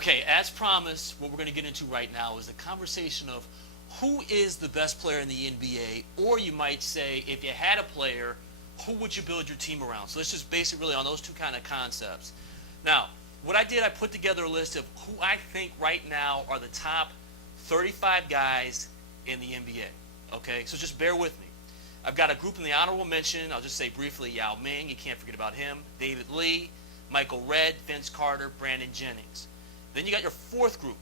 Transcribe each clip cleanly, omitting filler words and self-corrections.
Okay, as promised, what we're going to get into right now is a conversation of who is the best player in the NBA, or you might say, if you had a player, who would you build your team around? So let's just base it really on those two kind of concepts. Now, what I did, I put together a list of who I think right now are the top 35 guys in the NBA. Okay, so just bear with me. I've got a group in the honorable mention. I'll just say briefly, Yao Ming, you can't forget about him, David Lee, Michael Redd, Vince Carter, Brandon Jennings. Then you got your fourth group.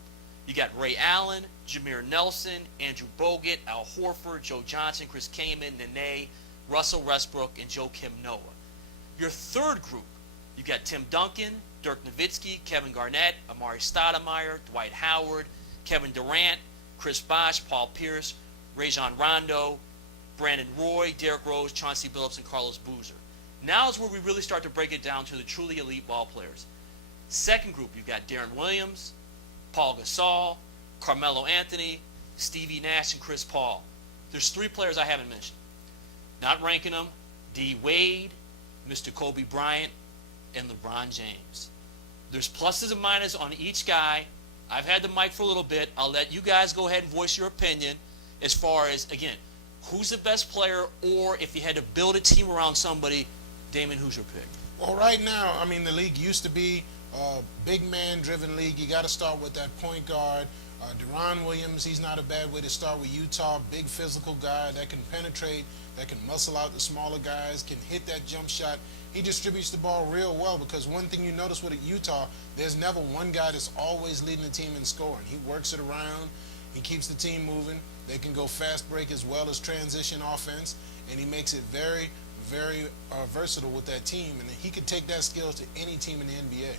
You got Ray Allen, Jameer Nelson, Andrew Bogut, Al Horford, Joe Johnson, Chris Kaman, Nene, Russell Westbrook, and Joakim Noah. Your third group, you got Tim Duncan, Dirk Nowitzki, Kevin Garnett, Amari Stoudemire, Dwight Howard, Kevin Durant, Chris Bosh, Paul Pierce, Rajon Rondo, Brandon Roy, Derrick Rose, Chauncey Billups, and Carlos Boozer. Now is where we really start to break it down to the truly elite ball players. Second group, you've got Deron Williams, Paul Gasol, Carmelo Anthony, Stevie Nash, and Chris Paul. There's three players I haven't mentioned. Not ranking them, D. Wade, Mr. Kobe Bryant, and LeBron James. There's pluses and minuses on each guy. I've had the mic for a little bit. I'll let you guys go ahead and voice your opinion as far as, again, who's the best player, or if you had to build a team around somebody, Damon, who's your pick? Well, right now, I mean, the league used to be a big man-driven league. You got to start with that point guard. Deron Williams, he's not a bad way to start with Utah. Big physical guy that can penetrate, that can muscle out the smaller guys, can hit that jump shot. He distributes the ball real well, because one thing you notice with Utah, there's never one guy that's always leading the team in scoring. He works it around. He keeps the team moving. They can go fast break as well as transition offense, and he makes it very, very versatile with that team, and he could take that skill to any team in the NBA.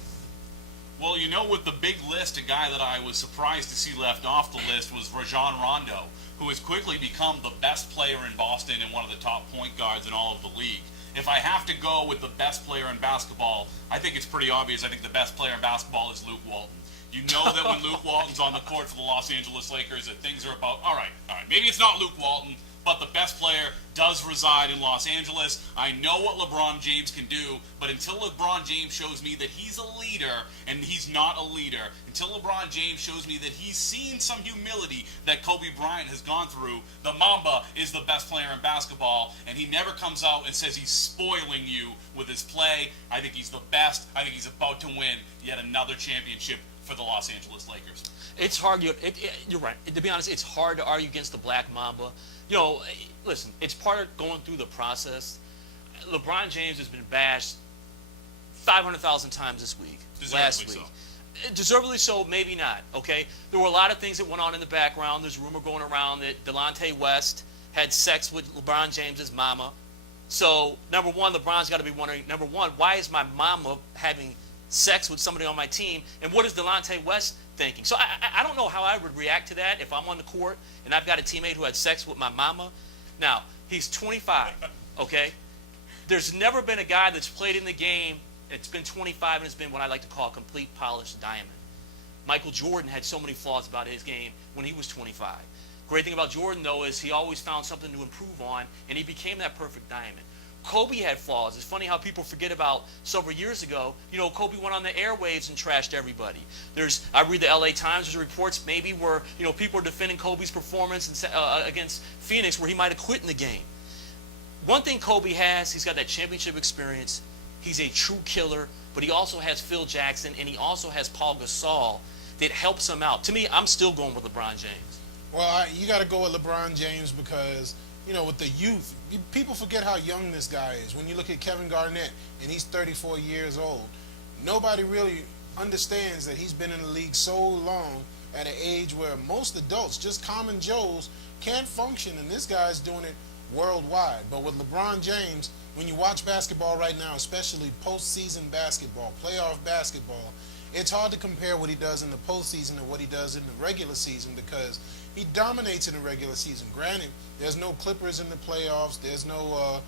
Well, you know, with the big list, a guy that I was surprised to see left off the list was Rajon Rondo, who has quickly become the best player in Boston and one of the top point guards in all of the league. If I have to go with the best player in basketball, I think it's pretty obvious. I think the best player in basketball is Luke Walton. You know that when Luke Walton's on the court for the Los Angeles Lakers, that things are about, all right, maybe it's not Luke Walton, but the best player does reside in Los Angeles. I know what LeBron James can do, but until LeBron James shows me that he's a leader, and he's not a leader, until LeBron James shows me that he's seen some humility that Kobe Bryant has gone through, the Mamba is the best player in basketball, and he never comes out and says he's spoiling you with his play. I think he's the best. I think he's about to win yet another championship for the Los Angeles Lakers. It's hard. You're right. To be honest, it's hard to argue against the Black Mamba. You know, listen, it's part of going through the process. LeBron James has been bashed 500,000 times this week, last week. So. Deservedly so, maybe not, okay? There were a lot of things that went on in the background. There's a rumor going around that Delonte West had sex with LeBron James's mama. So, number one, LeBron's got to be wondering, number one, why is my mama having sex with somebody on my team, and what is Delonte West thinking? So I don't know how I would react to that if I'm on the court and I've got a teammate who had sex with my mama. Now, he's 25, okay? There's never been a guy that's played in the game, it's been 25, and it's been what I like to call a complete polished diamond. Michael Jordan had so many flaws about his game when he was 25. Great thing about Jordan, though, is he always found something to improve on, and he became that perfect diamond. Kobe had flaws. It's funny how people forget about several years ago. You know, Kobe went on the airwaves and trashed everybody. I read the LA Times, there's reports maybe where, you know, people are defending Kobe's performance against Phoenix where he might have quit in the game. One thing Kobe has, he's got that championship experience. He's a true killer, but he also has Phil Jackson, and he also has Paul Gasol that helps him out. To me, I'm still going with LeBron James. Well, you got to go with LeBron James because, you know, with the youth, people forget how young this guy is. When you look at Kevin Garnett, and he's 34 years old, nobody really understands that he's been in the league so long at an age where most adults, just common Joes, can't function, and this guy's doing it worldwide. But with LeBron James, when you watch basketball right now, especially postseason basketball, playoff basketball, it's hard to compare what he does in the postseason and what he does in the regular season because he dominates in the regular season. Granted, there's no Clippers in the playoffs. There's no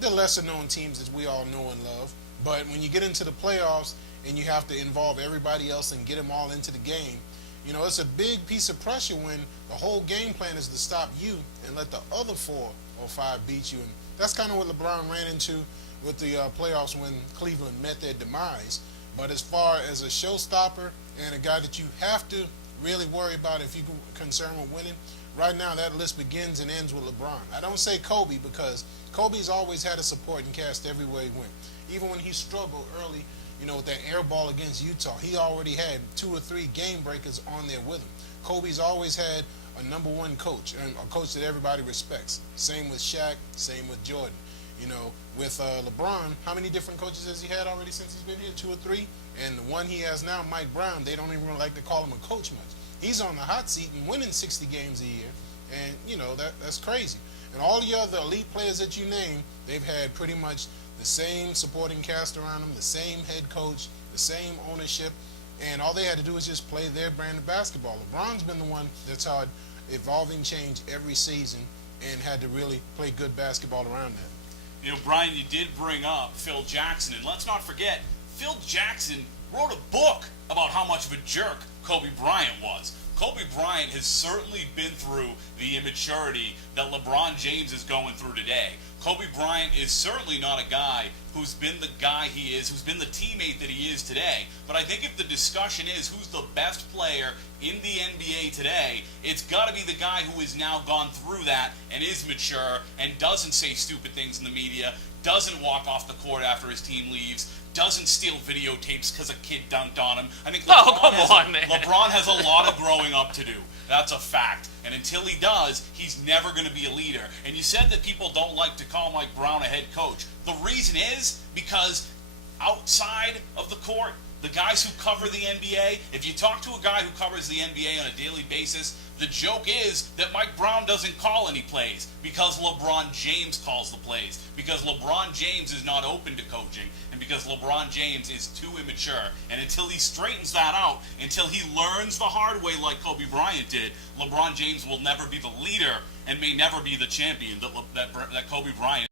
the lesser-known teams that we all know and love. But when you get into the playoffs and you have to involve everybody else and get them all into the game, you know, it's a big piece of pressure when the whole game plan is to stop you and let the other 4 or 5 beat you. And that's kind of what LeBron ran into with the playoffs when Cleveland met their demise. But as far as a showstopper and a guy that you have to really worry about if you're concerned with winning, right now that list begins and ends with LeBron. I don't say Kobe because Kobe's always had a supporting cast everywhere he went. Even when he struggled early, with that air ball against Utah, he already had 2 or 3 game breakers on there with him. Kobe's always had a number one coach, and a coach that everybody respects. Same with Shaq, same with Jordan. With LeBron, how many different coaches has he had already since he's been here? 2 or 3? And the one he has now, Mike Brown, they don't even like to call him a coach much. He's on the hot seat and winning 60 games a year, and that's crazy. And all the other elite players that you name, they've had pretty much the same supporting cast around them, the same head coach, the same ownership, and all they had to do was just play their brand of basketball. LeBron's been the one that's had evolving change every season and had to really play good basketball around that. Brian, you did bring up Phil Jackson, and let's not forget, Phil Jackson wrote a book about how much of a jerk Kobe Bryant was. Kobe Bryant has certainly been through the immaturity that LeBron James is going through today. Kobe Bryant is certainly not a guy who's been the guy he is, who's been the teammate that he is today. But I think if the discussion is who's the best player in the NBA today, it's got to be the guy who has now gone through that and is mature and doesn't say stupid things in the media, doesn't walk off the court after his team leaves, doesn't steal videotapes because a kid dunked on him. I think LeBron has a lot of growing up to do. That's a fact. And until he does, he's never going to be a leader. And you said that people don't like to call Mike Brown a head coach. The reason is because outside of the court, the guys who cover the NBA, if you talk to a guy who covers the NBA on a daily basis, the joke is that Mike Brown doesn't call any plays because LeBron James calls the plays, because LeBron James is not open to coaching, and because LeBron James is too immature. And until he straightens that out, until he learns the hard way like Kobe Bryant did, LeBron James will never be the leader and may never be the champion that Kobe Bryant